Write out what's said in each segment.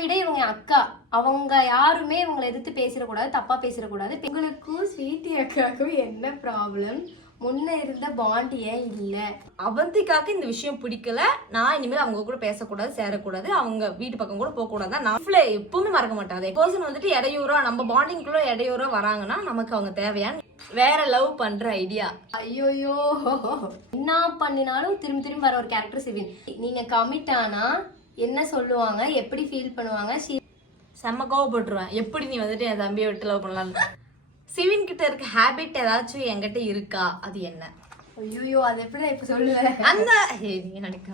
விட இவங்க அக்கா, அவங்க யாருமே இவங்களை எதிர்த்து பேசிடக்கூடாது, தப்பா பேசிடக்கூடாது. எங்களுக்கும் ஸ்வீட்டி அக்காவுக்கும் என்ன ப்ராப்ளம்? முன்ன இருந்த பாண்ட் ஏன் இல்ல? அவந்திகாக்கு இந்த விஷயம் பிடிக்கல. நான் இனிமேல் அவங்க கூட பேசக்கூடாது, சேரக்கூடாது, அவங்க வீட்டு பக்கம் கூட போக கூடாது. நான் எப்பவுமே மறக்க மாட்டாங்க. பர்சன் வந்துட்டு இடையூறா நம்ம பாண்டிங்குள்ள இடையூறா வராங்கன்னா நமக்கு அவங்க தேவையான வேற லவ் பண்ற ஐடியா. ஐயோயோ, என்ன பண்ணினாலும் திரும்பி திரும்பி வர ஒரு கேரக்டர் சிவின். நீங்க கமிட் ஆனா என்ன சொல்லுவாங்க, எப்படி ஃபீல் பண்ணுவாங்க? செம்ம கோவப்பட்டுருவேன். எப்படி நீ வந்துட்டு என் தம்பியை விட்டு லவ் பண்ணலான்னு. சிவின் கிட்ட இருக்க ஹேபிட் ஏதாச்சும் என்கிட்ட இருக்கா? அது என்ன? ஐயோ, அது எப்படி இப்ப சொல்லுவேன்? அந்த நீங்க நினைக்க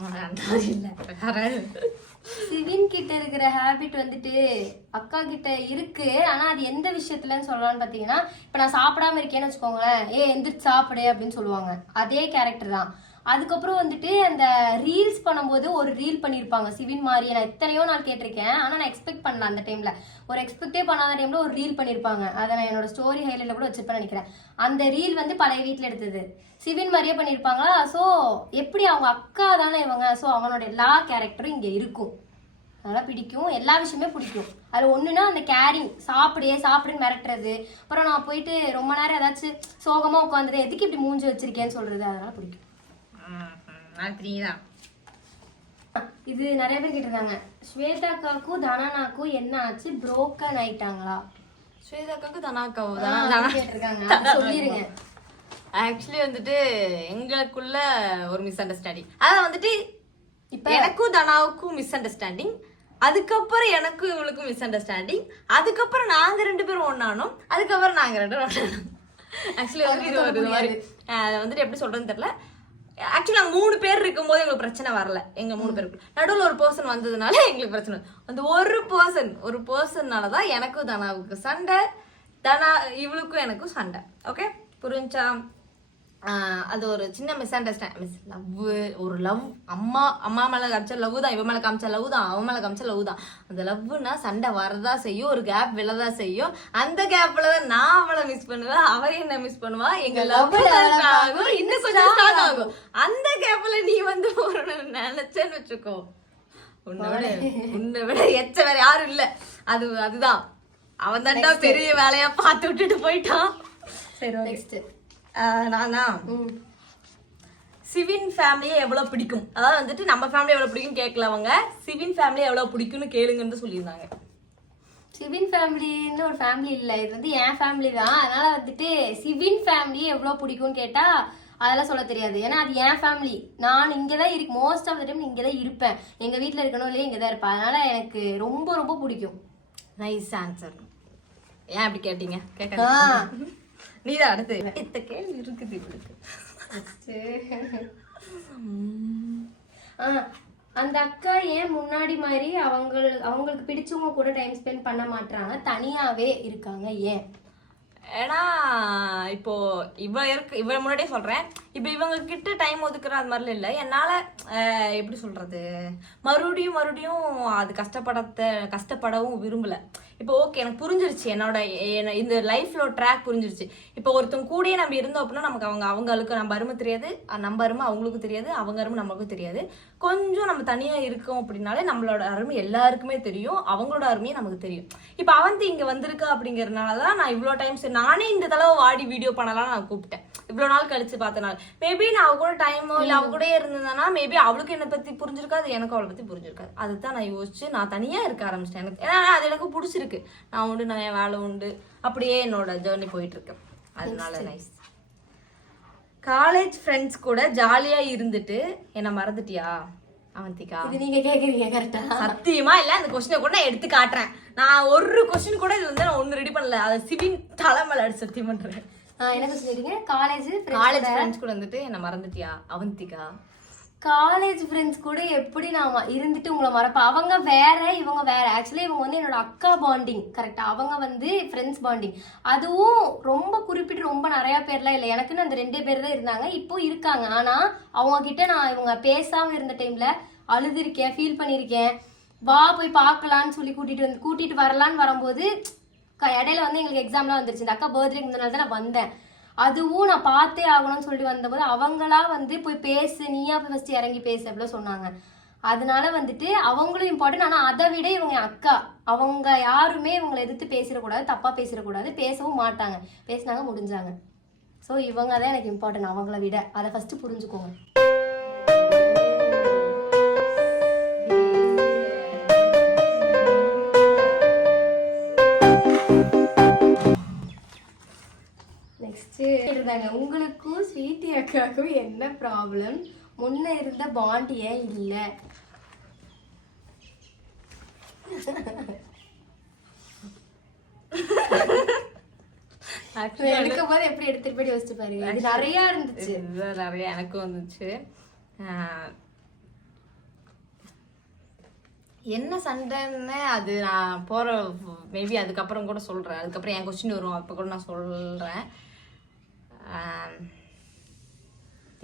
சிவின் கிட்ட இருக்கிற ஹேபிட் வந்துட்டு அக்கா கிட்ட இருக்கு. ஆனா அது எந்த விஷயத்துலன்னு சொல்லலாம்னு பாத்தீங்கன்னா, இப்ப நான் சாப்பிடாம இருக்கேன்னு வச்சுக்கோங்களேன், எந்திரிச்சு சாப்பிடு அப்படின்னு சொல்லுவாங்க. அதே கேரக்டர் தான். அதுக்கப்புறம் வந்துட்டு அந்த ரீல்ஸ் பண்ணும்போது ஒரு ரீல் பண்ணியிருப்பாங்க சிவின் மாதிரியே. நான் எத்தனையோ நாள் கேட்டிருக்கேன், ஆனால் நான் எக்ஸ்பெக்ட் பண்ணல. அந்த டைம்ல ஒரு எக்ஸ்பெக்டே பண்ணாத டைம்ல ஒரு ரீல் பண்ணியிருப்பாங்க. அதை நான் என்னோட ஸ்டோரி ஹைலைட்ல கூட வச்சிருப்பேன் நினைக்கிறேன். அந்த ரீல் வந்து பழைய வீட்டில் எடுத்தது, சிவின் மாதிரியே பண்ணியிருப்பாங்களா. ஸோ எப்படி அவங்க அக்கா தானே இவங்க, ஸோ அவனோட எல்லா கேரக்டரும் இங்கே இருக்கும். அதெல்லாம் பிடிக்கும், எல்லா விஷயமே பிடிக்கும். அது ஒண்ணுன்னா அந்த கேரிங், சாப்பிடுன்னு மிரட்டுறது, அப்புறம் நான் போயிட்டு ரொம்ப நேரம் ஏதாச்சும் சோகமா உட்காந்துட்டு எதுக்கு இப்படி மூஞ்சி வச்சிருக்கேன்னு சொல்றது, அதனால பிடிக்கும். இது நிறைய பேர் கேட்டிருந்தாங்க, ஸ்வேதாக்காக்கும் தனானாக்கும் என்ன ஆச்சு, புரோக்கன் ஆயிட்டாங்களா? ஸ்வேதாக்காக்கும் தனாக்காவும் கேட்டிருக்காங்க, சொல்லிருங்க. ஆக்சுவலி வந்துட்டு எங்களுக்குள்ள ஒரு மிஸ் அண்டர்ஸ்டாண்டிங். அதான் வந்துட்டு இப்ப எனக்கும் தனாவுக்கும் மிஸ் அண்டர்ஸ்டாண்டிங், அதுக்கப்புறம் எனக்கும் இவளுக்கும் மிஸ் அண்டர்ஸ்டாண்டிங், அதுக்கப்புறம் நாங்க 2 பேரும் ஒன்னானோம், அதுக்கப்புறம் நாங்க 2 பேரும் ஒன்னானோம். ஆக்சுவலி வந்து இது ஒரு மாதிரி அதை வந்துட்டு எப்படி சொல்றதுன்னு தெரியல. ஆக்சுவலி நாங்கள் 3 பேர் இருக்கும்போது எங்களுக்கு பிரச்சனை வரல. எங்க 3 பேருக்கு நடுவில் ஒரு பர்சன் வந்ததுனால எங்களுக்கு பிரச்சனை. அந்த ஒரு பர்சன்னாலதான் எனக்கும் தனாவுக்கு சண்டை, தனா இவளுக்கும் எனக்கும் சண்டை. ஓகே, புரிஞ்சா? அது ஒரு சின்ன மிஸ் அண்டர்ஸ்டாண்டிங். ஒரு லவ், அம்மா மேல காமிச்ச லவ் தான், இவ மேல காமிச்ச லவ் தான், அவன் மேல காமிச்ச லவ் தான். அந்த லவ்னா சண்டை வரதா செய்யும், ஒரு கேப் விழதான் செய்யும். அந்த கேப்ல தான் நான் அவளை மிஸ் பண்ணுவேன், அவ என்ன மிஸ் பண்ணுவா. எங்க லவ் ஆகும், இன்னும் கொஞ்சம் ஸ்டார்ட் ஆகும். அந்த கேப்ல நீ வந்து ஒரு நினைச்சேன்னு வச்சுக்கோ, உன்னை விட எச்ச வேற யாரும் இல்ல. அதுதான் அவன் தான்டா பெரிய வேலையா பார்த்து விட்டுட்டு போயிட்டான். சரி, நெக்ஸ்ட் நானா சிவின் ஃபேமிலியை எவ்வளவு பிடிக்கும், அதாவது வந்துட்டு நம்ம ஃபேமிலி எவ்வளவு பிடிக்கும் கேட்கல, அவங்க சிவின் ஃபேமிலியை எவ்வளவு பிடிக்கும்னு கேளுங்கன்னு சொல்லியிருந்தாங்க. சிவின் ஃபேமிலின்னு ஒரு ஃபேமிலி இல்லை, இது வந்து என் ஃபேமிலி தான். அதனால வந்துட்டு சிவின் ஃபேமிலி எவ்வளவு பிடிக்கும்னு கேட்டா அதெல்லாம் சொல்ல தெரியாது. ஏன்னா அது என் ஃபேமிலி, நான் இங்கதான் இருக்கு, மோஸ்ட் ஆஃப் த டைம் இங்கதான் இருப்பேன். எங்க வீட்டுல இருக்கணும் இல்லையா, இங்கதான் இருப்பேன். அதனால எனக்கு ரொம்ப ரொம்ப பிடிக்கும். Nice answer. ஏன் அப்படி கேட்டீங்க? கேட்க நீதான் அடுத்து இந்த கேள்வி இருக்குது இவளுக்கு. அந்த அக்கா ஏன் முன்னாடி மாதிரி அவங்களுக்கு பிடிச்சவங்க கூட டைம் ஸ்பெண்ட் பண்ண மாட்டாங்க, தனியாவே இருக்காங்க ஏன்? ஏன்னா இப்போ இவ முன்னாடியே சொல்றேன், இப்ப இவங்க கிட்ட டைம் ஒதுக்குற அது மாதிரிலாம் இல்லை. என்னால எப்படி சொல்றது, மறுபடியும் அது கஷ்டப்படவும் விரும்பல. இப்போ ஓகே, எனக்கு புரிஞ்சிருச்சு, என்னோட இந்த லைஃப்ல ஒரு ட்ராக் புரிஞ்சிருச்சு. இப்போ ஒருத்தவங்க கூடயே நம்ம இருந்தோம் அப்படின்னா நமக்கு அவங்களுக்கு நம்ம அருமை தெரியாது, நம்ம அருமை அவங்களுக்கும் தெரியாது, அவங்க அருமை நம்மளுக்கும் தெரியாது. கொஞ்சம் நம்ம தனியா இருக்கோம் அப்படின்னாலே நம்மளோட அருமை எல்லாருக்குமே தெரியும், அவங்களோட அருமையும் நமக்கு தெரியும். இப்போ அவந்தி இங்க வந்திருக்கா அப்படிங்கறதுனாலதான் நான் இவ்வளவு டைம்ஸ், நானே இந்த தடவை வாடி வீடியோ பண்ணலாம் நான் கூப்பிட்டேன். இவ்வளவு நாள் கழிச்சு பார்த்தனால மேபி நான் அவ கூட டைமோ இல்ல அவ கூட இருந்தேன்னா மேபி அவளுக்கு என்னை பத்தி புரிஞ்சிருக்காது, எனக்கு அவளை பத்தி புரிஞ்சிருக்காது. அதுதான் நான் யோசிச்சு நான் தனியா இருக்க ஆரம்பிச்சிட்டேன். எனக்கு ஏன்னா அது எனக்கு பிடிச்சிருக்கு, நான் உண்டு, நான் என் வேலை உண்டு, அப்படியே என்னோட ஜேர்னி போயிட்டு இருக்கேன். அதனால நைஸ். காலேஜ் ஃப்ரெண்ட்ஸ் கூட ஜாலியா இருந்துட்டு என்ன மறந்துட்டியா அவந்திகா? இது நீங்க கேக்குறீங்க கரெக்டா? சத்தியமா இல்ல, அந்த கொஸ்டினை கூட நான் எடுத்து காட்டுறேன். நான் ஒரு கொஸ்டின் கூட இது வந்து நான் ஒண்ணு ரெடி பண்ணல, அதை சிவின் தலைமையில அடிச்சு சத்தியம் பண்றேன். என்ன சொல்லிருக்கீங்க? காலேஜ் ஃப்ரெண்ட்ஸ் கூட வந்துட்டு என்ன மறந்துட்டியா அவந்திகா? காலேஜ் ஃப்ரெண்ட்ஸ் கூட எப்படி நான் இருந்துட்டு உங்களை மறப்பேன்? அவங்க வேற, இவங்க வேற. ஆக்சுவலி இவங்க வந்து என்னோட அக்கா பாண்டிங், கரெக்டா? அவங்க வந்து ஃப்ரெண்ட்ஸ் பாண்டிங். அதுவும் ரொம்ப குறிப்பிட்டு ரொம்ப நிறைய பேர்லாம் இல்லை, எனக்குன்னு அந்த 2 பேர் தான் இருந்தாங்க, இப்போ இருக்காங்க. ஆனா அவங்க கிட்ட நான் இவங்க பேசாம இருந்த டைம்ல அழுதுருக்கேன், ஃபீல் பண்ணியிருக்கேன். வா போய் பார்க்கலான்னு சொல்லி கூட்டிட்டு வரலான்னு வரும்போது இடையில வந்து எங்களுக்கு எக்ஸாம்லாம் வந்துருச்சு. இந்த அக்கா பர்த்டேக்கு முன்னாடி தான் நான் வந்தேன். அதுவும் நான் பார்த்தே ஆகணும்னு சொல்லிட்டு வந்தபோது அவங்களா வந்து போய் பேசு, நீயா போய் ஃபர்ஸ்ட் இறங்கி பேசு அப்படிலாம் சொன்னாங்க. அதனால வந்துட்டு அவங்களும் இம்பார்ட்டன்ட். ஆனா அதை விட இவங்க அக்கா, அவங்க யாருமே இவங்களை எதிர்த்து பேசிடக்கூடாது, தப்பா பேசிடக்கூடாது, பேசவும் மாட்டாங்க. பேசினாங்க முடிஞ்சாங்க. ஸோ இவங்க தான் எனக்கு இம்பார்ட்டன்ட் அவங்கள விட. அதை ஃபர்ஸ்ட் புரிஞ்சுக்கோங்க. நெக்ஸ்ட் இருந்தாங்க, உங்களுக்கும் ஸ்வீட்டி அக்காவுக்கும் என்ன ப்ராப்ளம்? முன்ன இருந்த பாண்ட் ஏன் இல்ல? எடுக்கும் போது எப்படி எடுத்துட்டு போய் யோசிச்சு பாருங்க. இது நிறைய இருந்துச்சு. நிறைய எனக்கும் வந்துச்சு. என்ன சண்டைன்னு அது நான் போற மேபி அதுக்கப்புறம் கூட சொல்றேன். அதுக்கப்புறம் என் கொஸ்டின் வரும், அப்ப கூட நான் சொல்றேன்.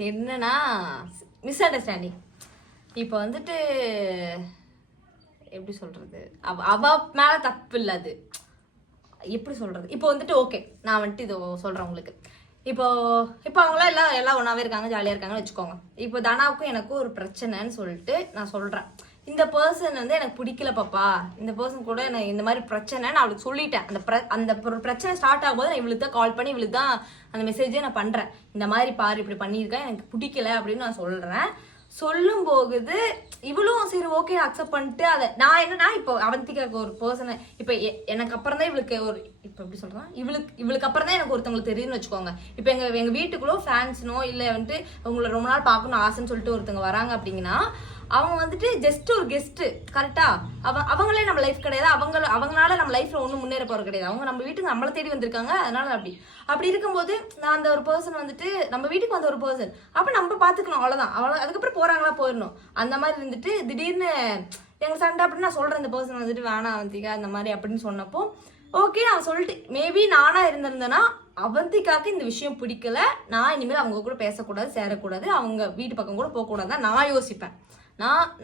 என்னன்னா மிஸ் அண்டர்ஸ்டாண்டிங். இப்போ வந்துட்டு எப்படி சொல்றது, அவ மேல தப்பு இல்லை, அது எப்படி சொல்றது. இப்போ வந்துட்டு ஓகே, நான் வந்துட்டு இதை சொல்றேன் உங்களுக்கு. இப்போ அவங்களாம் எல்லாம் ஒன்றாவே இருக்காங்க, ஜாலியாக இருக்காங்கன்னு வச்சுக்கோங்க. இப்போ தனாவுக்கும் எனக்கும் ஒரு பிரச்சனைன்னு சொல்லிட்டு நான் சொல்றேன். இந்த பர்சன் வந்து எனக்கு பிடிக்கல பாப்பா, இந்த பர்சன் கூட எனக்கு இந்த மாதிரி பிரச்சனை நான் அவளுக்கு சொல்லிட்டேன். அந்த ஒரு பிரச்சனை ஸ்டார்ட் ஆகும்போது நான் இவளுக்கு தான் கால் பண்ணி இவளுக்கு தான் அந்த மெசேஜே நான் பண்றேன். இந்த மாதிரி பாரு இப்படி பண்ணியிருக்கேன், எனக்கு பிடிக்கல அப்படின்னு நான் சொல்றேன். சொல்லும் போகுது இவளும் சரி ஓகே அக்செப்ட் பண்ணிட்டு அதை நான் என்னன்னா இப்போ அவந்திக்காக்கு ஒரு பர்சனை இப்போ எனக்கு அப்புறம் தான் இவளுக்கு ஒரு இப்போ எப்படி சொல்றேன், இவளுக்கு அப்புறம் தான் எனக்கு ஒருத்தவங்களுக்கு தெரியும்னு வச்சுக்கோங்க. இப்போ எங்க வீட்டுக்குள்ளோ ஃபேன்ஸ்னோ இல்லை வந்துட்டு உங்களை ரொம்ப நாள் பார்க்கணும் ஆசைன்னு சொல்லிட்டு ஒருத்தவங்க வராங்க அப்படிங்கன்னா அவங்க வந்துட்டு ஜஸ்ட் ஒரு கெஸ்ட், கரெக்டா? அவங்களே நம்ம லைஃப் கிடையாது, அவங்களால நம்ம லைஃப்ல ஒன்றும் முன்னேற போறது கிடையாது. அவங்க நம்ம வீட்டுக்கு நம்மளை தேடி வந்திருக்காங்க. அதனால அப்படி இருக்கும்போது நான் அந்த ஒரு பர்சன் வந்துட்டு நம்ம வீட்டுக்கு வந்த ஒரு பர்சன் அப்ப நம்ம பாத்துக்கணும், அவ்வளவுதான். அதுக்கப்புறம் போறாங்களா போயிடணும். அந்த மாதிரி இருந்துட்டு திடீர்னு எங்க சண்டை அப்படின்னு நான் சொல்றேன். இந்த பர்சன் வந்துட்டு வேணாம் அவந்திகா இந்த மாதிரி அப்படின்னு சொன்னப்போ ஓகே நான் சொல்லிட்டு மேபி நானா இருந்திருந்தேன்னா அவந்திகாக்கு இந்த விஷயம் பிடிக்கல, நான் இனிமேல் அவங்க கூட பேசக்கூடாது, சேரக்கூடாது, அவங்க வீட்டு பக்கம் கூட போகக்கூடாது நான் யோசிப்பேன்.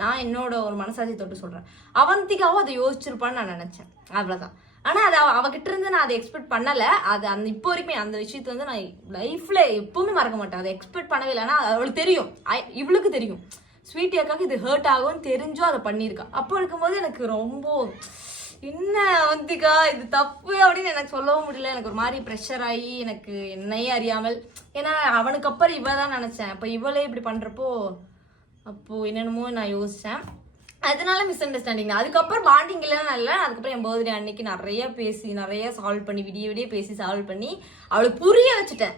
நான் என்னோட ஒரு மனசாட்சி தொட்டு சொல்றேன். அவந்திகாவும் அதை யோசிச்சிருப்பான்னு நான் நினைச்சேன், அவ்வளவுதான். ஆனா அது அவகிட்ட இருந்து நான் அதை எக்ஸ்பெக்ட் பண்ணல. அது அந்த இப்போ வரைக்குமே அந்த விஷயத்த வந்து நான் லைஃப்ல எப்பவுமே மறக்க மாட்டேன். அதை எக்ஸ்பெக்ட் பண்ணவே இல்லை. ஆனா அவளுக்கு தெரியும், இவளுக்கு தெரியும் ஸ்வீட்டி அக்காவுக்கு இது ஹர்ட் ஆகும்னு தெரிஞ்சும் அதை பண்ணியிருக்கா. அப்போ இருக்கும்போது எனக்கு ரொம்ப என்ன அவந்திகா இது தப்பு அப்படின்னு எனக்கு சொல்லவும் முடியல. எனக்கு ஒரு மாதிரி ப்ரெஷர் ஆகி எனக்கு என்னையே அறியாமல், ஏன்னா அவனுக்கு அப்புறம் இவ தான் நினைச்சேன். அப்போ இவளே இப்படி பண்றப்போ அப்போ என்னென்னமோ நான் யோசிச்சேன். அதனால மிஸ் அண்டர்ஸ்டாண்டிங். அதுக்கப்புறம் பாண்டிங் இல்லைன்னா இல்லை. அதுக்கப்புறம் என் பர்த்டே அன்னைக்கு நிறைய பேசி நிறைய சால்வ் பண்ணி விடிய பேசி சால்வ் பண்ணி அவளுக்கு புரிய வச்சுட்டேன்.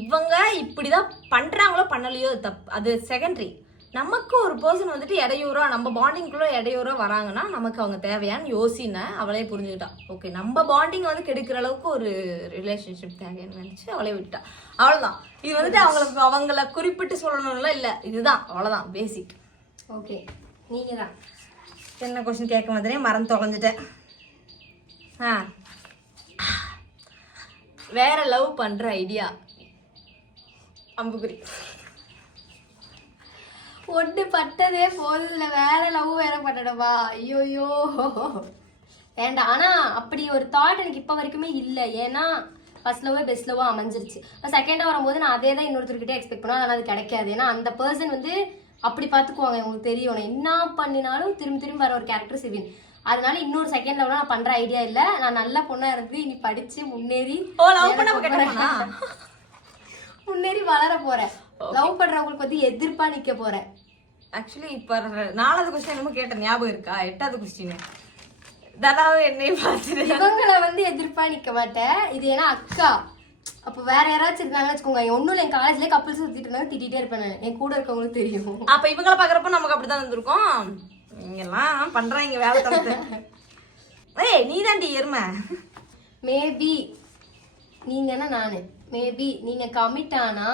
இவங்க இப்படிதான் பண்றாங்களோ பண்ணலையோ தப்பு, அது செகண்டரி. நமக்கு ஒரு பர்சன் வந்துட்டு இடையூறா நம்ம பாண்டிங்குள்ள இடையூறா வராங்கன்னா நமக்கு அவங்க தேவையான்னு யோசினேன். அவளே புரிஞ்சுக்கிட்டா. ஓகே நம்ம பாண்டிங் வந்து கெடுக்கிற அளவுக்கு ஒரு ரிலேஷன்ஷிப் தேவையான்னு நினைச்சு அவளே விட்டா. அவ்வளவுதான். இது வந்துட்டு அவங்கள குறிப்பிட்டு சொல்லணும்ல இல்ல, இதுதான் அவ்வளவுதான் பேசிக். ஓகே நீங்க தான் என்ன கொஸ்டின் கேட்க மாதிரியே மறந்து தொலைஞ்சிட்டேன். வேற லவ் பண்ற ஐடியா அம்புகுரி. ஒட்டு பட்டதே போதுல வேற லவ் வேற பண்ணடவா? ஐயோயோ வேண்டாம். ஆனா அப்படி ஒரு தாட் எனக்கு இப்ப வரைக்குமே இல்லை. ஏன்னா ஃபர்ஸ்ட் லவ் பெஸ்ட் லவ்வா அமைஞ்சிருச்சு. செகண்டா வரும்போது நான் அதே தான் இன்னொருத்தர்கிட்ட எக்ஸ்பெக்ட் பண்ணுவேன். அதனால அது கிடைக்காது. ஏன்னா அந்த பர்சன் வந்து அப்படி பார்த்துக்குவாங்க. உங்களுக்கு தெரியும் என்ன பண்ணினாலும் திரும்பி வர ஒரு கேரக்டர் சிவின். அதனால இன்னொரு செகண்ட் லெவல நான் பண்ற ஐடியா இல்ல. நான் நல்ல பொண்ணா இருந்து இனி படிச்சு முன்னேறி வளர போறேன். லவ் பண்றவங்களுக்கு வந்து எதிர்ப்பா நிக்க போறேன். ஆக்சுவலி இப்ப 4வது கொஸ்டின் என்னமோ கேட்ட ஞாபகம் இருக்கா? 8வது கொஸ்டின் தனாவை என்னையும் பார்த்துட்டு இவங்களை வந்து எதிர்ப்பா நிக்க மாட்டேன். இது ஏன்னா அக்கா. அப்ப வேற யாராச்சும் இருக்காங்கன்னு வச்சுக்கோங்க. ஒன்னும் என் காலேஜ்லயே கப்பல்ஸ் சுத்திட்டு இருந்தாங்க, திட்டிகிட்டே இருப்பேன். என் கூட இருக்கவங்களுக்கு தெரியும். அப்ப இவங்களை பாக்குறப்ப நமக்கு அப்படிதான் இருந்திருக்கும். இங்கெல்லாம் பண்றாங்க வேலை தரத்தை. ஏய் நீ தாண்டி எருமை. மேபி நீங்கன்னா நானு மேபி நீங்க கமிட் ஆனா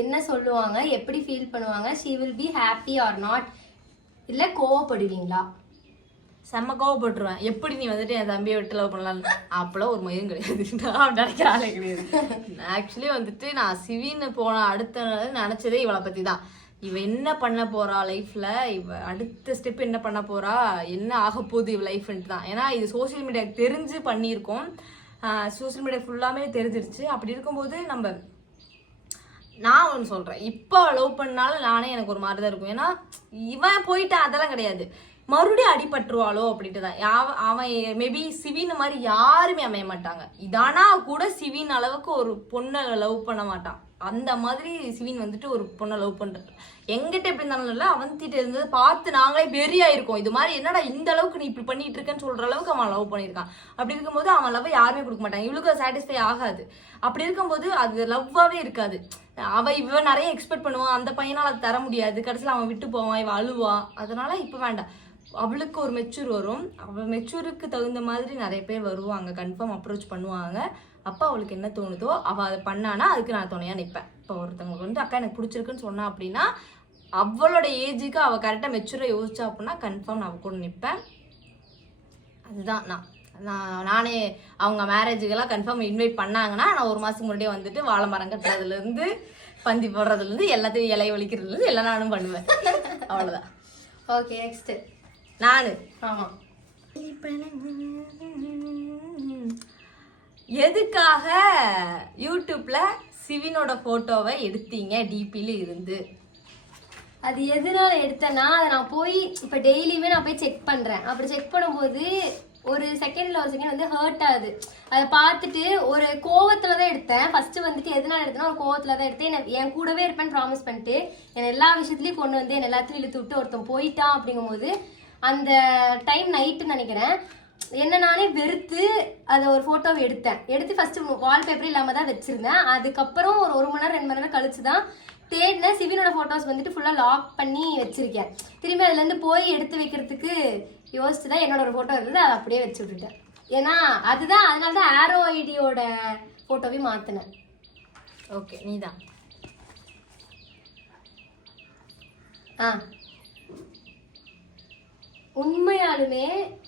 என்ன சொல்லுவாங்க, எப்படி ஃபீல் பண்ணுவாங்க, she will be happy or not, இல்ல கோவப்படுவீங்களா? செம்ம கோவப்பட்டுருவேன். எப்படி நீ வந்துட்டு என் தம்பியை விட்டு லவ் பண்ணலாம்? அப்பெல்லாம் ஒரு மயம் கிடையாது, நான் நினைக்கிற ஆளே கிடையாது. ஆக்சுவலி வந்துட்டு நான் சிவின்னு போன அடுத்த நினைச்சதே இவளை பத்தி தான். இவ என்ன பண்ண போறா லைஃப்ல, இவ அடுத்த ஸ்டெப் என்ன பண்ண போறா, என்ன ஆக போகுது இவ லைஃப்ன்ட்டு தான். ஏன்னா இது சோசியல் மீடியாவுக்கு தெரிஞ்சு பண்ணியிருக்கோம். சோசியல் மீடியா ஃபுல்லாமே தெரிஞ்சிருச்சு. அப்படி இருக்கும்போது நம்ம நான் ஒன்று சொல்றேன், இப்போ லவ் பண்ணாலும் நானே எனக்கு ஒரு மாதிரி தான் இருக்கும். ஏன்னா இவன் போயிட்டான் அதெல்லாம் கிடையாது, மறுபடியும் அடிபட்டுருவாளோ அப்படின்ட்டு தான். அவன் மேபி சிவின் மாதிரி யாருமே அமைய மாட்டாங்க. இதானா கூட சிவின் அளவுக்கு ஒரு பொண்ணை லவ் பண்ண மாட்டான். அந்த மாதிரி சிவின் வந்துட்டு ஒரு பொண்ணை லவ் பண்றது எங்கிட்ட எப்படி இருந்தாலும் இல்லை, அவன்கிட்ட இருந்தது பார்த்து நாங்களே வெறியா இருக்கோம். இது மாதிரி என்னடா இந்த அளவுக்கு நீ இப்படி பண்ணிட்டு இருக்கேன்னு சொல்ற அளவுக்கு அவன் லவ் பண்ணியிருக்கான். அப்படி இருக்கும்போது அவன் லவ் யாருமே கொடுக்க மாட்டாங்க, இவளுக்கு சாட்டிஸ்ஃபை ஆகாது. அப்படி இருக்கும்போது அது லவ்வாவே இருக்காது. இவன் நிறைய எக்ஸ்பெக்ட் பண்ணுவான், அந்த பையனால் அது தர முடியாது, கடைசியில் அவன் விட்டு போவான், இவன் அழுவான். அதனால இப்போ வேண்டாம், அவளுக்கு ஒரு மெச்சூர் வரும். அவள் மெச்சூருக்கு தகுந்த மாதிரி நிறைய பேர் வருவாங்க, கன்ஃபார்ம் அப்ரோச் பண்ணுவாங்க. அப்போ அவளுக்கு என்ன தோணுதோ அவள் அதை பண்ணானா அதுக்கு நான் துணையாக நிற்பேன். இப்போ ஒருத்தவங்களுக்கு வந்து அக்கா எனக்கு பிடிச்சிருக்குன்னு சொன்னா அப்படின்னா அவளோட ஏஜுக்கு அவள் கரெக்டாக மெச்சூராக யோசிச்சா அப்படின்னா கன்ஃபார்ம் நான் கூட நிற்பேன். அதுதான் நானே அவங்க மேரேஜுக்கெல்லாம் கன்ஃபார்ம் இன்வைட் பண்ணாங்கன்னா நான் ஒரு மாதத்துக்கு முன்னாடியே வந்துட்டு வாழை மரம் கட்டுறதுலேருந்து பந்தி போடுறதுலேருந்து எல்லாத்தையும் இலையை ஒழிக்கிறதுலேருந்து எல்லாம் நானும் பண்ணுவேன். அவ்வளோதான். ஓகே, நெக்ஸ்ட் நான். ஆமாம், எதுக்காக யூடியூப்ல சிவினோட போட்டோவை எடுத்தீங்க டிபில இருந்து? அது எதனால எடுத்தேன்னா, அதை நான் போய் இப்போ டெய்லியுமே நான் போய் செக் பண்ணுறேன். அப்படி செக் பண்ணும்போது ஒரு செகண்ட் வந்து ஹர்ட் ஆகுது. அதை பார்த்துட்டு ஒரு கோவத்தில் தான் எடுத்தேன். ஃபர்ஸ்ட் வந்துட்டு எதனால எடுத்தேன்னா ஒரு கோவத்தில் தான் எடுத்தேன். என் கூடவே இருப்பேன்னு ப்ராமிஸ் பண்ணிட்டு என்னை எல்லா விஷயத்துலையும் கொண்டு வந்து என்னை எல்லாத்தையும் இழுத்து விட்டு ஒருத்தன் போயிட்டான். அப்படிங்கும்போது அந்த டைம் நைட்டுன்னு நினைக்கிறேன், என்ன நானே வெறுத்து அதை ஒரு ஃபோட்டோவை எடுத்து ஃபர்ஸ்ட் வால்பேப்பர் இல்லாமல் தான் வச்சிருந்தேன். அதுக்கப்புறம் ஒரு மணி நேரம் 2 மணி நேரம் கழிச்சு தான் தேடினேன். சிவினோட ஃபோட்டோஸ் வந்துட்டு ஃபுல்லாக லாக் பண்ணி வச்சிருக்கேன். திரும்பி அதுலேருந்து போய் எடுத்து வைக்கிறதுக்கு யோசிச்சு தான் என்னோட ஒரு ஃபோட்டோ இருந்தது, அதை அப்படியே வச்சு விட்டுட்டேன். ஏன்னா அதனால தான் ஆரோ ஐடியோட ஃபோட்டோவையும் மாற்றினேன். ஓகே, நீதான். உண்மையாலுமே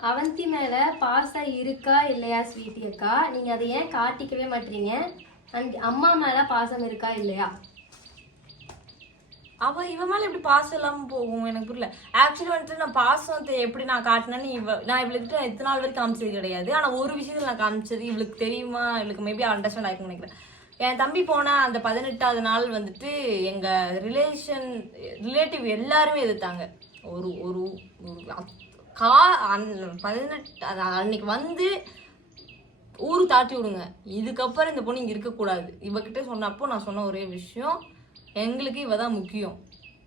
அவந்தி மேல பாசம் இருக்கா இல்லையா ஸ்வீட்டி அக்கா? நீங்க அதை ஏன் காட்டிக்கவே மாட்டீங்க? அண்ட் அம்மா மேல பாசம் இருக்கா இல்லையா? அவ இவ மேல எப்படி பாசம் இல்லாம போகும் எனக்கு புரியல. ஆக்சுவலி வந்துட்டு நான் பாசத்தை எப்படி நான் காட்டினேன்னு நான் இவளுக்கு இத்தனை நாள் வரைக்கும் காமிச்சது கிடையாது. ஆனா ஒரு விஷயத்துல நான் காமிச்சது இவளுக்கு தெரியுமா, இவளுக்கு மேபி அண்டர்ஸ்டாண்ட் ஆகிக்கும் நினைக்கிறேன். என் தம்பி போன அந்த 18வது நாள் வந்துட்டு எங்க ரிலேட்டிவ் எல்லாருமே எதிர்த்தாங்க. ஒரு ஒரு 18 அன்னைக்கு வந்து ஊரு தாட்டி விடுங்க, இதுக்கப்புறம் இந்த பொண்ணு இங்க இருக்கக்கூடாது. இவகிட்ட சொன்னப்போ நான் சொன்ன ஒரே விஷயம், எங்களுக்கு இவ தான் முக்கியம்,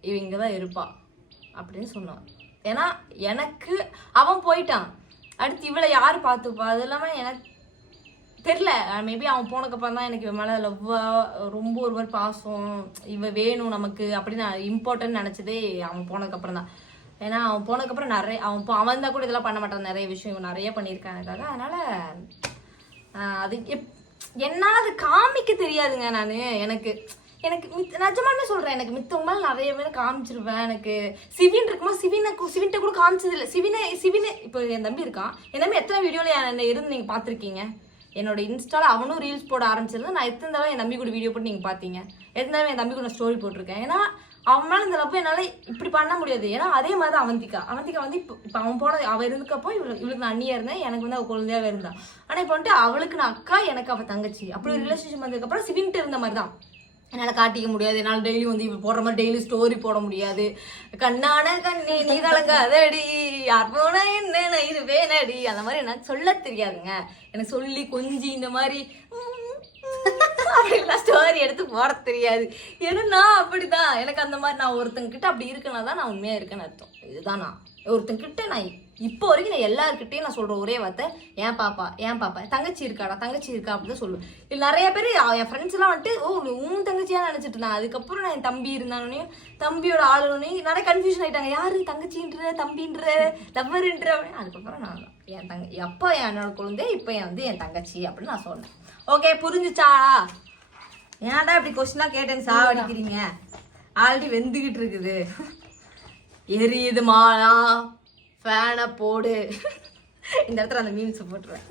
இவ இங்க தான் இருப்பா அப்படின்னு சொன்னான். ஏன்னா எனக்கு அவன் போயிட்டான், அடுத்து இவளை யாரு பார்த்துப்பா? அது இல்லாம எனக்கு தெரியல, மேபி அவன் போனதுக்கப்புறம் தான் எனக்கு இவன் மேலே லவ்வா ரொம்ப ஒரு பாசம், இவ வேணும் நமக்கு அப்படின்னு நான் இம்பார்ட்டன்ட் நினச்சதே அவன் போனதுக்கப்புறம் தான். ஏன்னா அவன் போனதுக்கப்புறம் நிறைய அவன் தான் கூட இதெல்லாம் பண்ண மாட்டான், நிறைய விஷயம் இவன் நிறைய பண்ணியிருக்கான் எனக்காக. அதனால அது என்னால் அது காமிக்க தெரியாதுங்க. எனக்கு நிஜமானே சொல்கிறேன், எனக்கு மித்தவங்க மேலே நிறைய பேர் காமிச்சிருவேன். எனக்கு சிவின் இருக்கும்போது சிவின்கிட்ட கூட காமிச்சது இல்லை. சிவினை இப்போ என் தம்பி இருக்கான், என் தம்பி எத்தனை வீடியோவில் என்ன இருந்து நீங்கள் பார்த்துருக்கீங்க? என்னோட இன்ஸ்டால அவனும் ரீல்ஸ் போட ஆரம்பிச்சிருந்தேன். நான் எத்தனை தடவை என் தம்பி கூட வீடியோ போட்டு நீங்கள் பார்த்தீங்க, எத்தனை தடவை என் தம்பி கூட ஸ்டோரி போட்டிருக்கேன். ஏன்னா அவன் மேலே இந்த லவ் என்னால் இப்படி பண்ண முடியாது. ஏன்னா அதே மாதிரி தான் அவந்திகா வந்து இப்போ அவன் அவள் இருந்துக்கப்போ இவளுக்கு நான் அண்ணியாக இருந்தேன், எனக்கு வந்து அவள் குழந்தையாவே இருந்தான். ஆனால் இப்போ வந்துட்டு அவளுக்கு நான் அக்கா, எனக்கு அவள் தங்கச்சி, அப்படி ஒரு ரிலேஷன்ஷிப் வந்ததுக்கப்புறம் சிவின்ட்டு இருந்த மாதிரி தான். என்னால் காட்டிக்க முடியாது, என்னால் டெய்லி வந்து இவள் போடுற மாதிரி டெய்லி ஸ்டோரி போட முடியாது. கண்ணான கண்ணே நீ கலங்காதடி, யார் போனா என்ன இது வேணடி, அந்த மாதிரி எனக்கு சொல்ல தெரியாதுங்க. எனக்கு சொல்லி கொஞ்சி இந்த மாதிரி அப்படிலாம் ஸ்டோரி எடுத்து போட தெரியாது. ஏன்னா நான் அப்படிதான், எனக்கு அந்த மாதிரி நான் ஒருத்தங்கிட்ட அப்படி இருக்கேன்னா தான் நான் உண்மையாக இருக்கேன்னு அர்த்தம். இதுதான் நான் ஒருத்தங்கிட்ட நான் இப்போ வரைக்கும் நான் எல்லாருக்கிட்டையும் நான் சொல்கிற ஒரே வார்த்தை, ஏன் பாப்பா தங்கச்சி இருக்கா அப்படின்னு தான் சொல்லுவேன். இல்லை நிறைய பேர் என் ஃப்ரெண்ட்ஸ் எல்லாம் வந்துட்டு உன் தங்கச்சியாக நினச்சிட்டு இருந்தான். அதுக்கப்புறம் நான் என் தம்பி இருந்தானோனையும் தம்பியோட ஆளுனையும் நிறைய கன்ஃபியூஷன் ஆகிட்டாங்க, யாரு தங்கச்சின்ற தம்பின்ற லவ்வருன்ற அப்படின்னு. அதுக்கப்புறம் நான் எப்போ என்னோட குழந்தை இப்போ என் தங்கச்சி அப்படின்னு நான் சொன்னேன். ஓகே, புரிஞ்சுச்சா? ஏன்டா இப்படி கொஸ்டினாக கேட்டேன்னு சாவடிக்கிறீங்க? ஆல்ரெடி வெந்துக்கிட்டு இருக்குது, எரியுது மாலா, ஃபேனை போடு. இந்த இடத்துல அந்த மீன்ஸை போட்டுருவேன்.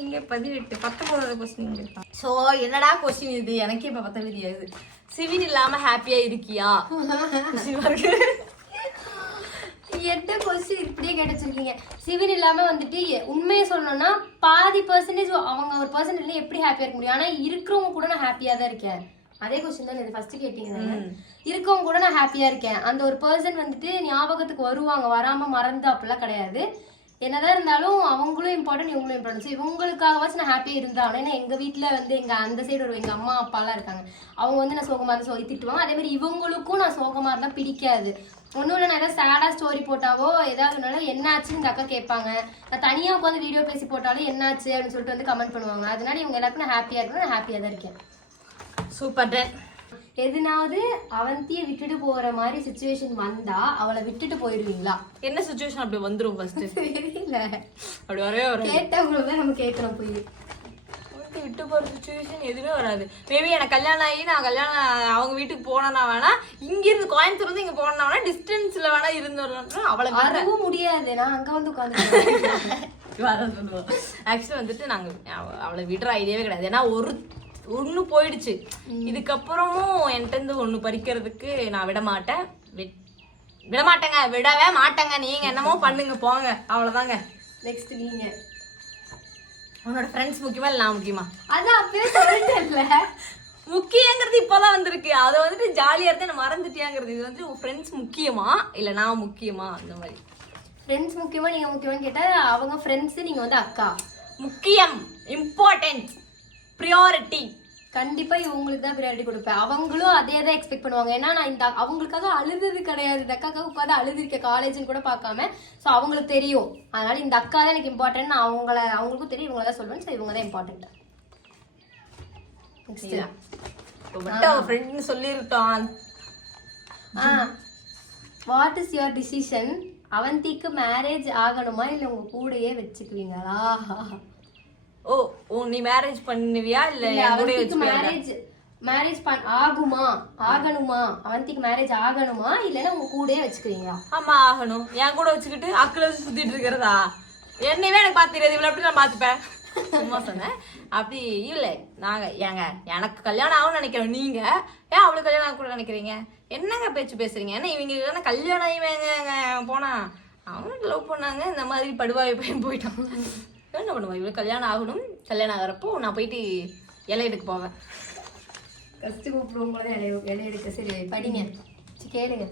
இங்கே 19 கொஸ்டின். ஸோ என்னடா கொஸ்டின் இது, எனக்கே இப்போ 10 தெரியாது. சிவின் இல்லாமல் ஹாப்பியாக இருக்கியா? எட்ட கொஸ்டின் இப்படியே கிடைச்சிருக்கீங்க. சிவின் இல்லாம வந்துட்டு உண்மையை சொல்லணும்னா பாதி % அவங்க ஒரு % எப்படி ஹாப்பியா இருக்க முடியும். ஆனா இருக்கிறவங்க கூட நான் ஹாப்பியா தான் இருக்கேன். அதே கொஸ்டின் தான் இது ஃபர்ஸ்ட் கேட்டீங்க. இருக்கவங்க கூட நான் ஹாப்பியா இருக்கேன். அந்த ஒரு பர்சன் வந்துட்டு ஞாபகத்துக்கு வருவாங்க, வராம மறந்து அப்படிலாம் கிடையாது. என்னதான் இருந்தாலும் அவங்களும் இம்பார்ட்டன்ட், இவங்களும் இம்பார்ட்டன்ட். இவங்களுக்காகவாச்சும் நான் ஹாப்பியா இருந்தாலும், ஏன்னா எங்க வீட்டுல வந்து எங்க அந்த சைடு ஒரு எங்க அம்மா அப்பா எல்லாம் இருக்காங்க. அவங்க வந்து நான் சோகமா இருந்தா சொல்லி திட்டுவாங்க. அதே மாதிரி இவங்களுக்கும் நான் சோகமா இருந்தா பிடிக்காது. ஒன்னும் இல்லை, நான் ஏதாவது சேடா ஸ்டோரி போட்டாவோ ஏதாவது என்ன ஆச்சுன்னு இந்த அக்கா கேட்பாங்க. நான் தனியா உட்காந்து வீடியோ பேசி போட்டாலும் என்னாச்சு அப்படின்னு சொல்லிட்டு வந்து கமெண்ட் பண்ணுவாங்க. அதனால இவங்க எல்லாருக்கும் நான் ஹாப்பியா இருக்கணும், நான் ஹாப்பியா தான் இருக்கேன். சூப்பர். எதுனாவது அவந்தியை விட்டுட்டு போற மாதிரி சிச்சுவேஷன் வந்தா அவளை விட்டுட்டு போயிருவீங்களா? என்ன சிச்சுவேஷன் அப்படி வந்துரும் ஃபர்ஸ்ட்? தெரியல, அப்படி வரவே வர கேட்டவங்களுக்கு தான் நம்ம கேட்கணும். போய் விட்டு போற சிச்சுவேஷன் எதுவுமே வராது. மேபி எனக்கு கல்யாணம் ஆகி நான் கல்யாணம் அவங்க வீட்டுக்கு போனா வேணா, இங்க இருந்து கோயம்புத்தூர் வந்து இங்க போனா வேணா, டிஸ்டன்ஸ்ல வேணா இருந்து வரலாம். அவளை வரவும் முடியாது, நான் அங்க வந்து உட்காந்து வர சொல்லுவோம். ஆக்சுவலி வந்துட்டு நாங்க அவளை விடுற ஐடியாவே கிடையாது. ஏன்னா ஒண்ணு போயிடுச்சு. இதுக்கப்புறமும் என்கிட்ட இருந்து ஒண்ணு பறிக்கிறதுக்கு நான் விட மாட்டேன், விடவே மாட்டேங்க. நீங்க என்னமோ பண்ணுங்க போங்க, அவ்வளவுதாங்க. நெக்ஸ்ட் நீங்க உன்னோட ஃப்ரெண்ட்ஸ் முக்கியமா இல்ல நான் முக்கியமா? அதான் அப்பவே சொல்லிட்டேன்ல, முக்கியங்கிறது இப்பதான் வந்திருக்கு. அதை வந்துட்டு ஜாலியா இருந்து நான் மறந்துட்டியாங்கிறது. இது வந்து ஃப்ரெண்ட்ஸ் முக்கியமா இல்ல நான் முக்கியமா? அந்த மாதிரி ஃப்ரெண்ட்ஸ் முக்கியமா நீங்க முக்கியமான்னு கேட்டா அவங்க ஃப்ரெண்ட்ஸ், நீங்க வந்து அக்கா. முக்கியம், இம்பார்ட்டன்ட், ப்ரியாரிட்டி. கண்டிப்பா இவங்களுக்கு தான் ப்ரியாரிட்டி கொடுப்பேன். அவங்களும் அதே தான் எக்ஸ்பெக்ட் பண்ணுவாங்க. ஏன்னா நான் இந்த அவங்களுக்காக அழுதது கிடையாது, இந்த அக்காக்காக உட்காந்து அழுதுருக்கேன் காலேஜ்னு கூட பார்க்காம. ஸோ அவங்களுக்கு தெரியும், அதனால இந்த அக்கா தான் எனக்கு இம்பார்ட்டன்ட். நான் அவங்களுக்கும் தெரியும், இவங்கள தான் சொல்லுவேன். ஸோ இவங்க தான் இம்பார்ட்டன்ட். சொல்லிருட்டோம். What is your decision? அவந்திக்கு மேரேஜ் ஆகணுமா இல்ல உங்க கூடயே வச்சுக்குவீங்களா? ஓ நீ மேரேஜ் பண்ணுவியா இல்ல அவந்திக்கு மேரேஜ் ஆகணுமா? அவந்திக்கு மேரேஜ் ஆகணுமா இல்லன்னா உங்க கூடயே வச்சுக்குவீங்களா? ஆமா ஆகணும். என் கூட வச்சுக்கிட்டு அக்கில வச்சு சுத்திட்டு இருக்கிறதா? என்னவே எனக்கு பார்த்து தெரியாது, இவ்வளவு எப்படி நான் பாத்துப்பேன். சும்மா சொன்னேன். அப்படி இல்ல, நாங்க எனக்கு கல்யாணம் ஆகும்னு நினைக்கிறோம். நீங்க ஏன் அவளுக்கு கல்யாணம் ஆக கூட நினைக்கிறீங்க? என்னங்க பேச்சு பேசுறீங்க? ஏன்னா இவங்க கல்யாணம் ஆகிவேங்க போனா அவனுக்கு லவ் பண்ணாங்க, இந்த மாதிரி படுவாய் பையன் போயிட்டான். என்ன பண்ணுவா? இவளுக்கு கல்யாணம் ஆகணும். கல்யாணம் ஆகிறப்போ நான் போயிட்டு இலை எடுக்க போவேன். ஃபர்ஸ்ட் கூப்பிடுவோம் போல இலை எடுக்க. சரி படிங்க, கேளுங்க.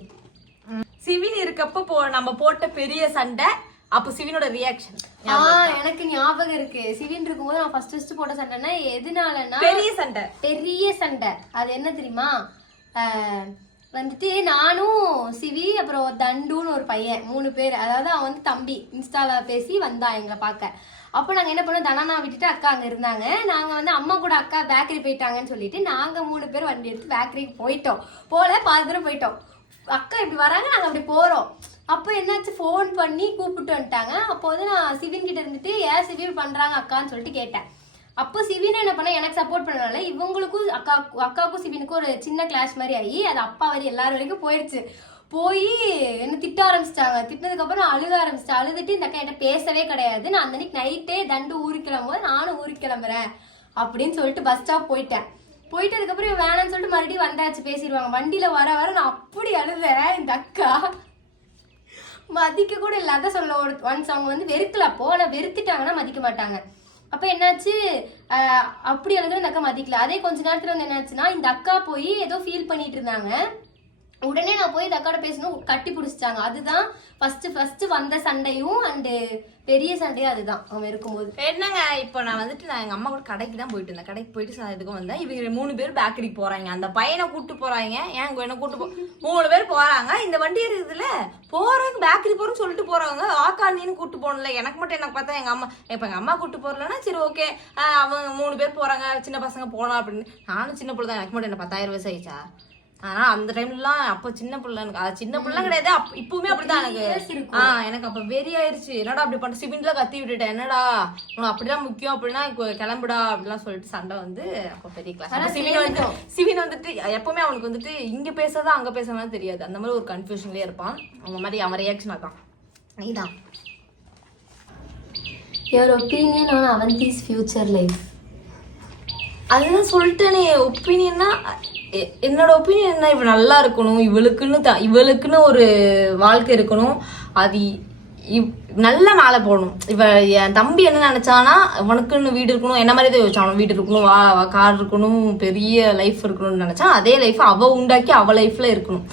சிவின் இருக்கப்போ நம்ம போட்ட பெரிய சண்டை, அப்போ சிவினோட ரியாக்ஷன் எனக்கு ஞாபகம் இருக்கு. சிவின் இருக்கும்போது நான் ஃபர்ஸ்ட் போட்ட சண்டைன்னா எதுனாலன்னா பெரிய சண்டை. அது என்ன தெரியுமா? வந்துட்டு நானும் சிவி அப்புறம் தண்டுன்னு ஒரு பையன், 3 பேர். அதாவது அவன் வந்து தம்பி இன்ஸ்டால பேசி வந்தான் எங்களை பார்க்க. அப்போ நாங்கள் என்ன பண்ணோம், தனானா விட்டுட்டு அக்கா அங்கே இருந்தாங்க. நாங்கள் வந்து அம்மா கூட அக்கா பேக்கரி போயிட்டாங்கன்னு சொல்லிட்டு நாங்கள் 3 பேர் வண்டி எடுத்து பேக்கரிக்கு போயிட்டோம். பாதி தூரம் போயிட்டோம். அக்கா இப்படி வராங்க, நாங்கள் அப்படி போகிறோம். அப்போ என்னாச்சு, ஃபோன் பண்ணி கூப்பிட்டு வந்துட்டாங்க. அப்போ வந்து நான் சிவின் கிட்ட இருந்துட்டு ஏன் சிவின் பண்ணுறாங்க அக்கான்னு சொல்லிட்டு கேட்டேன். அப்போ சிவின் என்ன பண்ண, எனக்கு சப்போர்ட் பண்ணனால இவங்களுக்கும் அக்காவுக்கும் சிவினுக்கும் ஒரு சின்ன கிளாஷ் மாதிரி ஆகி அது அப்பா வரை எல்லாரும் வரைக்கும் போயிடுச்சு. போய் என்ன திட்ட ஆரம்பிச்சிட்டாங்க. திட்டினதுக்கு அப்புறம் அழுக ஆரம்பிச்சிட்டேன். அழுதுட்டு இந்த அக்கா என்கிட்ட பேசவே கிடையாது. நான் அந்த அன்னைக்கு நைட்டே தண்டு ஊருக்கு கிளம்பும்போது நானும் ஊருக்கு கிளம்புறேன் அப்படின்னு சொல்லிட்டு பஸ் ஸ்டாப் போயிட்டேன். போயிட்டு அதுக்கப்புறம் வேணாம்னு சொல்லிட்டு மறுபடியும் வந்தாச்சு, பேசிடுவாங்க. வண்டியில வர நான் அப்படி அழுதேன். இந்த அக்கா மதிக்க கூட இல்லை. அதான் சொல்ல ஒன்ஸ் அவங்க வந்து வெறுக்கல. அப்போ ஆனால் வெறுத்துட்டாங்கன்னா மதிக்க மாட்டாங்க. அப்போ என்னாச்சு, அப்படி அழுது இந்த அக்கா மதிக்கல. அதே கொஞ்ச நேரத்தில் வந்து என்னாச்சுன்னா இந்த அக்கா போய் ஏதோ ஃபீல் பண்ணிட்டு இருந்தாங்க. உடனே நான் போய் இந்த அக்காட பேசணும், கட்டி பிடிச்சிட்டாங்க. அதுதான் ஃபர்ஸ்ட் வந்த சண்டையும் அண்டு பெரிய சண்டையும் அதுதான் அவங்க இருக்கும்போது. என்னங்க இப்போ நான் வந்துட்டு நான் எங்க அம்மா கூட கடைக்கு தான் போயிட்டு இருந்தேன். கடைக்கு போயிட்டு இதுக்கும் வந்தேன். இவங்க 3 பேர் பேக்கரிக்கு போறாங்க. அந்த பையனை கூப்பிட்டு போறாங்க, ஏன் என்ன கூப்பிட்டு 3 பேர் போறாங்க. இந்த வண்டி இருக்குதுல போறாங்க, பேக்கரி போறோம்னு சொல்லிட்டு போறாங்க. ஆக்காண்டின்னு கூப்பிட்டு போகல. எனக்கு மட்டும் எனக்கு பார்த்தா எங்க அம்மா, இப்ப எங்க அம்மா கூப்பிட்டு போறலன்னா சரி ஓகே, அவங்க 3 பேர் போறாங்க, சின்ன பசங்க போலாம் அப்படின்னு. நானும் சின்ன பிள்ளை தான், எனக்கு மட்டும் என்ன 10,000 வயசு ஆயிடுச்சா? ஆனா அந்த டைம்லாம் அப்ப சின்ன பிள்ளை, எனக்கு சின்ன பிள்ளை கிடையாது, இப்பவுமே அப்படிதான் எனக்கு. எனக்கு அப்ப வெறி ஆயிடுச்சு. என்னடா அப்படி பண்ண, சிவின்ல கத்தி விட்டுட்டேன். என்னடா உனக்கு அப்படிதான் முக்கியம் அப்படின்னா கிளம்புடா அப்படிலாம் சொல்லிட்டு சண்டை வந்து அப்ப பெரிய கிளாஸ். சிவின் வந்துட்டு எப்பவுமே அவனுக்கு வந்துட்டு இங்க பேசாதான் அங்க பேசாதான் தெரியாது. அந்த மாதிரி ஒரு கன்ஃபியூஷன்லயே இருப்பான். அந்த மாதிரி அவன் ரியாக்ஷன் அதான். நீதான் your opinion on Avanthi's future life? அதுதான் சொல்லிட்டேனே, ஒப்பீனியன்னா என்னோட ஒப்பீனியன் என்ன, இவ நல்லா இருக்கணும், இவளுக்குன்னு ஒரு வாழ்க்கை இருக்கணும். அது நல்ல மாலை போடணும். இப்ப என் தம்பி என்ன நினைச்சானா, உனக்குன்னு வீடு இருக்கணும், என்ன மாதிரி தான் யோசிச்சான், வீடு இருக்கணும், கார் இருக்கணும், பெரிய லைஃப் இருக்கணும்னு நினைச்சா அதே லைஃப் அவ உண்டாக்கி அவ லைஃப்ல இருக்கணும்.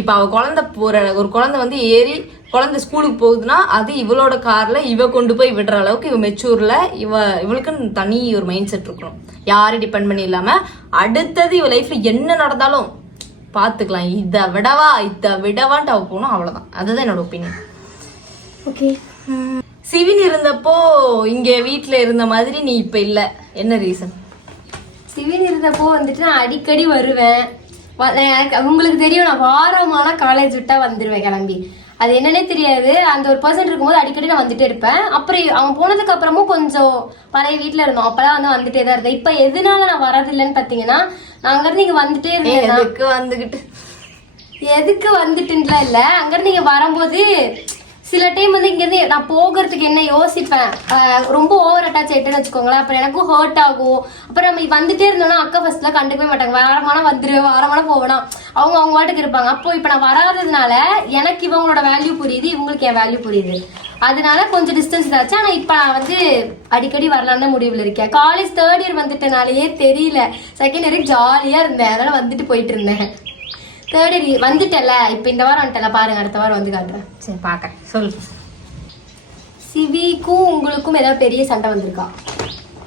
இப்ப அவ குழந்தை ஒரு குழந்தை வந்து ஏறி குழந்தை ஸ்கூலுக்கு போகுதுன்னா அது இவளோட கார்ல இவ கொண்டு போய் விடுற அளவுக்கு இவ மெச்சூர்ல இவளுக்குன்னு தனி ஒரு மைண்ட் செட் இருக்கணும். யாரும் டிபெண்ட் பண்ணி இல்லாம அடுத்தது இவ லைஃப்ல என்ன நடந்தாலும் பாத்துக்கலாம், இதை விடவான்ட்டு அவ போகணும், அவ்வளவுதான். அதுதான் என்னோட ஒப்பீனியன். ஓகே. சிவின் இருந்தப்போ இங்க வீட்டுல இருந்த மாதிரி நீ இப்ப இல்ல, என்ன ரீசன்? சிவின் இருந்தப்போ வந்துட்டு நான் அடிக்கடி வருவேன். உங்களுக்கு தெரியும், நான் வாரமான காலேஜ் விட்டா வந்துருவேன் கிளம்பி. அது என்னன்னே தெரியாது. அந்த ஒரு பர்சன் இருக்கும்போது அடிக்கடி நான் வந்துட்டே இருப்பேன். அப்புறம் அவன் போனதுக்கு அப்புறமும் கொஞ்சம் பழைய வீட்டுல இருந்தோம், அப்பெல்லாம் வந்து வந்துட்டே தான் இருந்தேன். இப்ப எதனால நான் வரதில்லைன்னு பாத்தீங்கன்னா, நான் அங்க இருந்து இங்க வந்துட்டே இருந்தேன். எதுக்கு வந்துட்டுலாம் இல்ல, அங்க இருந்து இங்க வரும்போது சில டைம் வந்து இங்க இருந்து நான் போகிறதுக்கு என்ன யோசிப்பேன், ரொம்ப ஓவர் அட்டாச் ஆயிட்டேன்னு வச்சுக்கோங்களேன். அப்புறம் எனக்கும் ஹர்ட் ஆகும். அப்புறம் நம்ம வந்துட்டே இருந்தோம்னா அக்கா ஃபர்ஸ்ட்ல கண்டுக்கவே மாட்டாங்க. வாரமான வந்துருவேன், வாரமான போவேனா, அவங்க வாட்டுக்கு இருப்பாங்க. அப்போ இப்ப நான் வராததுனால எனக்கு இவங்களோட வேல்யூ புரியுது, இவங்களுக்கு என் வேல்யூ புரியுது. அதனால கொஞ்சம் டிஸ்டன்ஸ் ஆச்சு. ஆனா இப்ப நான் வந்து அடிக்கடி வரலான்னு முடிவுல இருக்கேன். காலேஜ் 3rd இயர் வந்துட்டனாலேயே தெரியல, 2nd இயருக்கு ஜாலியா இருந்தேன், அதனால வந்துட்டு போயிட்டு இருந்தேன். 3rd இயர் வந்துட்டல, இப்ப இந்த வாரம் வந்துட்டல, பாருங்க அடுத்த வாரம் வந்து காட்டுறேன். சரி பாக்கிறேன், சொல்லு. சிவிக்கும் உங்களுக்கும் ஏதாவது பெரிய சண்டை வந்திருக்கா?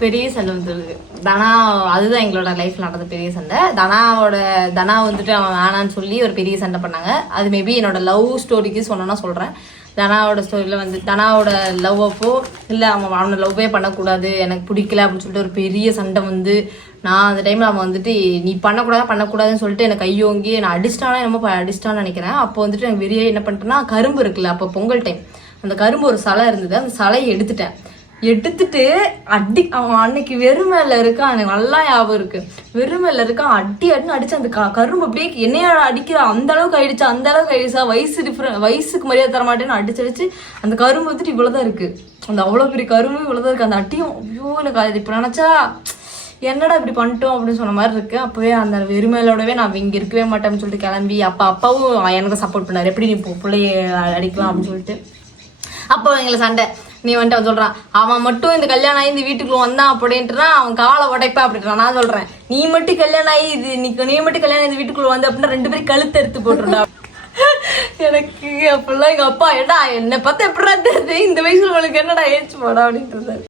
பெரிய சண்டை வந்துருக்கு தனா, அதுதான் எங்களோட லைஃப்ல நடந்த பெரிய சண்டை. தனா வந்துட்டு அவன் வேணான்னு சொல்லி ஒரு பெரிய சண்டை பண்ணாங்க. அது மேபி என்னோட லவ் ஸ்டோரிக்கு சொன்னா சொல்றேன். தனாவோட ஸ்டோரியில வந்து தனாவோட லவ் அப்போ இல்லை அவனை லவ்வே பண்ணக்கூடாது, எனக்கு பிடிக்கல அப்படின்னு சொல்லிட்டு ஒரு பெரிய சண்டை வந்து, நான் அந்த டைம்ல அவன் வந்துட்டு நீ பண்ணக்கூடாதுன்னு சொல்லிட்டு எனக்கு கையோங்கி நான் அடிச்சிட்டான்னு நினைக்கிறேன். அப்போ வந்துட்டு எனக்கு வெளியே என்ன பண்ணிட்டேன்னா, கரும்பு இருக்குல்ல, அப்போ பொங்கல் டைம், அந்த கரும்பு ஒரு சலை இருந்தது, அந்த சலையை எடுத்துட்டு அவன் அன்னைக்கு வெறுமையில இருக்கான், எனக்கு நல்லா ஞாபகம் இருக்கு. வெறுமையில இருக்கான், அடின்னு அடிச்சு அந்த கரும்பு அப்படியே என்னையா அடிக்கிற அந்த அளவுக்கு ஆயிடுச்சா, வயசுக்கு மரியாதை தர மாட்டேன்னு அடிச்சு அந்த கரும்பு வந்துட்டு இவ்வளவுதான் இருக்கு. அந்த அவ்வளவு பெரிய கரும்பு இவ்வளவுதான் இருக்கு. அந்த அட்டியும் ஐயோ எனக்கு அது இப்ப நினைச்சா என்னடா இப்படி பண்ணிட்டோம் அப்படின்னு சொன்ன மாதிரி இருக்கு. அப்பவே அந்த வெறுமையிலோடவே நான் இங்க இருக்கவே மாட்டேன்னு சொல்லிட்டு கிளம்பி, அப்பாவும் எனக்கு சப்போர்ட் பண்ணாரு, எப்படி நீ பிள்ளைய அடிக்கலாம் அப்படின்னு சொல்லிட்டு. அப்போ எங்களை சண்டை, நீ வந்துட்டு அவன் சொல்றான், அவன் மட்டும் இந்த கல்யாணம் ஆகி இந்த வீட்டுக்குள்ள வந்தான் அப்படின்ட்டுனா அவன் காலை உடைப்பா அப்படின்றான். நான் சொல்றேன், நீ மட்டும் கல்யாணம் ஆகி நீ மட்டும் கல்யாணம் இந்த வீட்டுக்குள்ள வந்த அப்படின்னா 2 பேரும் கழுத்து எடுத்து போட்டுருந்தா. எனக்கு அப்பெல்லாம் எங்க அப்பா ஏடா என்னை பார்த்தா எப்படா தெரியுது, இந்த வயசுல உங்களுக்கு என்னடா ஏச்சு போடா அப்படின்ட்டு இருந்தாரு.